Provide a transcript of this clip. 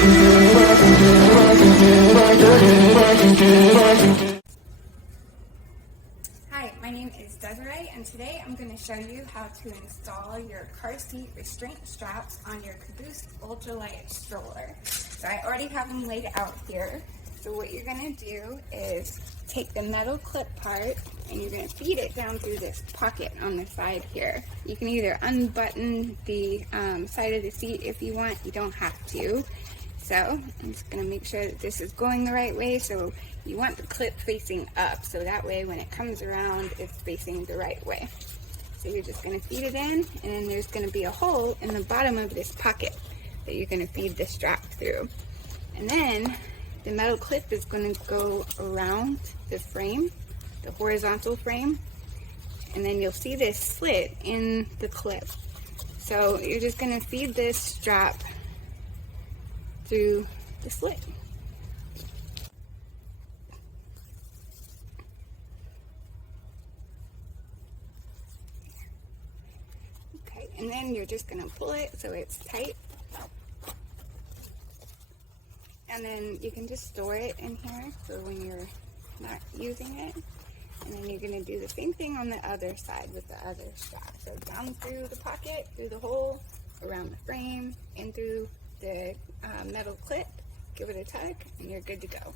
Hi, my name is Desiree, and today I'm going to show you how to install your car seat restraint straps on your Caboose Ultralight stroller. So I already have them laid out here. So what you're going to do is take the metal clip part and you're going to feed it down through this pocket on the side here. You can either unbutton the side of the seat if you want. You don't have to. So I'm just going to make sure that this is going the right way. So you want the clip facing up, so that way when it comes around, it's facing the right way. So you're just going to feed it in, and then there's going to be a hole in the bottom of this pocket that you're going to feed the strap through. And then the metal clip is going to go around the frame, the horizontal frame, and then you'll see this slit in the clip. So you're just going to feed this strap through the slit. Okay, and then you're just going to pull it so it's tight. And then you can just store it in here for when you're not using it. And then you're going to do the same thing on the other side with the other strap. So down through the pocket, through the hole, around the frame, and through the metal clip. Give it a tug, and you're good to go.